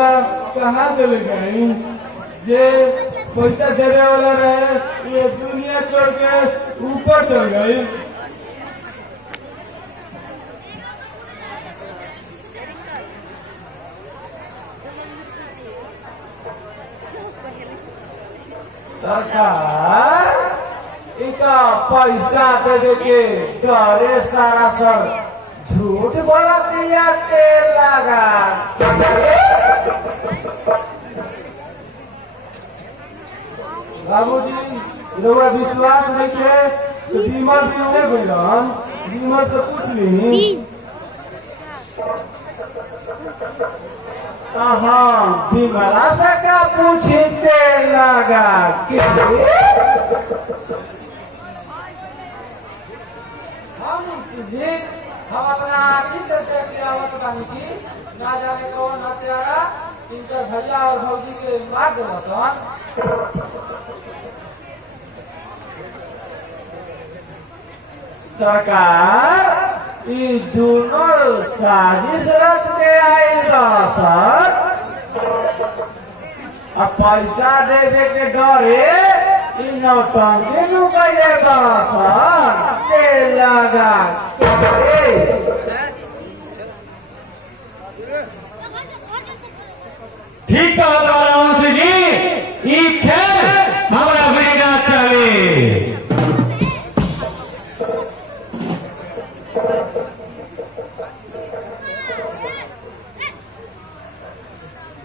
पैसा कहाँ से ले गई? जे पैसा देने वाला रहे ये दुनिया छोड़ के ऊपर चल गई। सरकार इनका पैसा दे के डरे सारा सर झूठ बोला दिया तेल लगा। बाबूजी लोग विश्वास नहीं के तो बीमार भी हो गए। बीमार से पूछ ली हाँ बीमारा से क्या पूछते लगा हम अपना आँखी से देख लिया बानी की ना जाने कौन हत्यारा इनका भैया और भौजी के मार देना। सरकार ये दोनों साजिश रच के आई सर अब पैसा दे के डरे नौटंकी लुकाइएगा सर लगा। ठीक है जी हमारा ब्रिगेड चले।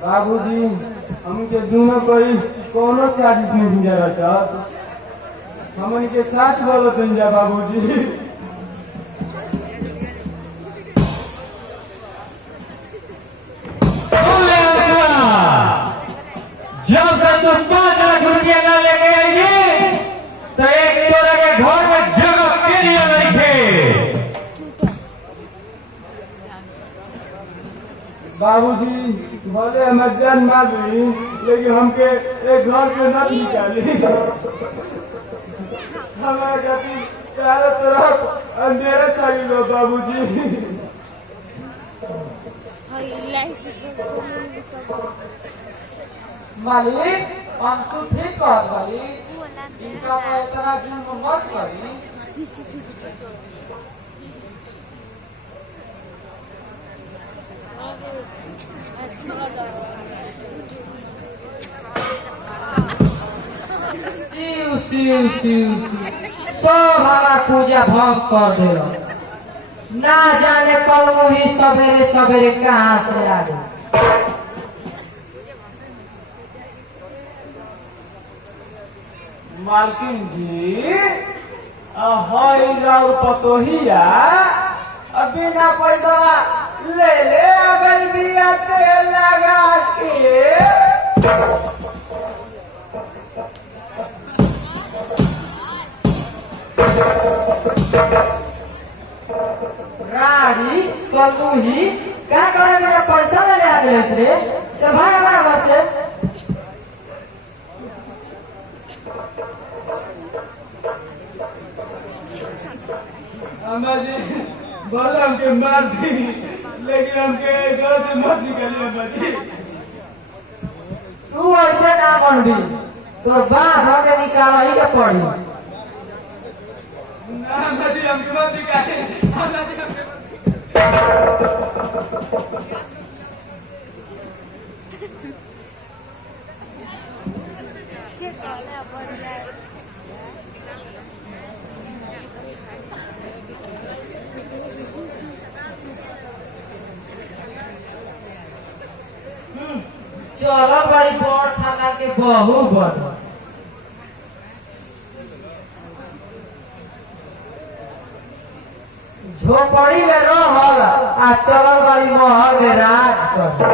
बाबूजी हमके दोनों कोई कोनो साजिश नहीं जरा चाहत हमन के साथ बोलो जा बाबूजी। जब तक तुम 5 लाख रुपया न लेके आएगी तो एक तोरा के घर में जगह के लिए नहीं थे। बाबूजी भले हमें जान मार ली लेकिन हमके एक घर से न निकाली। हमारे जाति चारों तरफ अंधेरा चाहिए बाबूजी। मालिक अंशु ठीक कह मालिक इनका इतना जुल्म मत करी। शिव शिव शिव सब हमारा पूजा भंग कर दे। ना जाने कल वही सवेरे सवेरे कहाँ से आ गए। मालकिन जी हई राउर पतोहिया बिना पैसा ले अगर बिया तेल लगा के रानी कलूही क्या करे मेरा पैसा लेने आ गए रे। चल भाग हमारा घर से। जी बोले हमके मार दी लेकिन हमके घर से मत निकालिए अम्मा जी। तू ऐसे ना बन भी तो बात होके निकाल ही के पड़ी। ना अम्मा जी हमके मत निकालिए। अम्मा जी हमके चलो बड़ी बड़ थाना के बहु बड़ झोपड़ी में रहल आ चलल बड़ी महल में राज कर।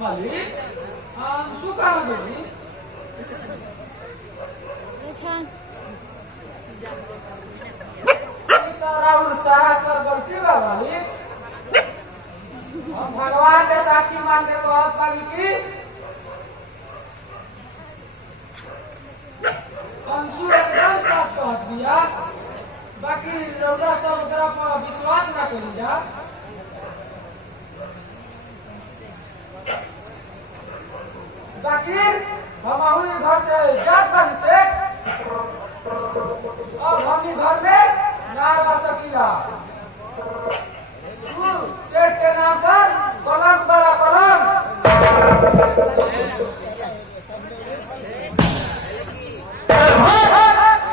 मालिक अंशु कहाँ गई? सारा सर गलती बा मालिक। हम भगवान के साक्षी मान के कहत बानी की कहत दिया बाकी रौदा सब ओकरा पर विश्वास ना करी जा। बाकी हम अहुई घर से जात बानी से अब हम घर में ना रह सकीला। तू सेठ के नाम पर पलंग बड़ा पलंग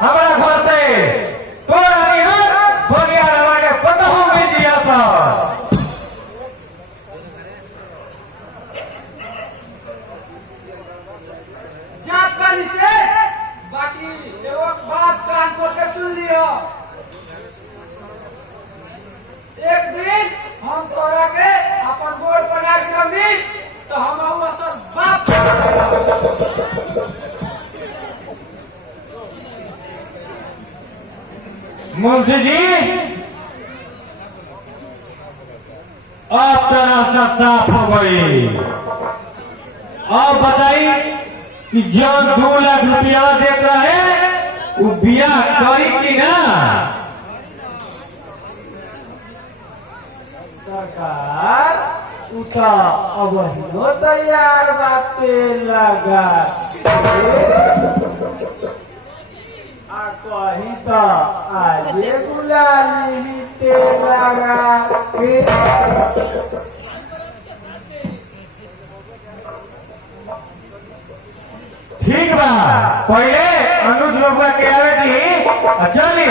हमारा घर से तोरा निहर भोगिया रवा के पता हो भी दिया था। जात बानी से बाकी एगो बात कान खोल के सुन लियो। एक दिन हम तोरा के अपन गोड़ बना गिरमी तो हम असर बाप मुंशी जी अब तो रास्ता साफ हो गई। अब बताइए कि जौन 2 लाख रुपया देख रहा है वो बियाह करी कि ना। सरकार उठा अब हिलो तैयार बाते लगा आ कही तो आजे गुलाली ते लगा के ठीक बा पहले अनुज लोग के आवे दी चली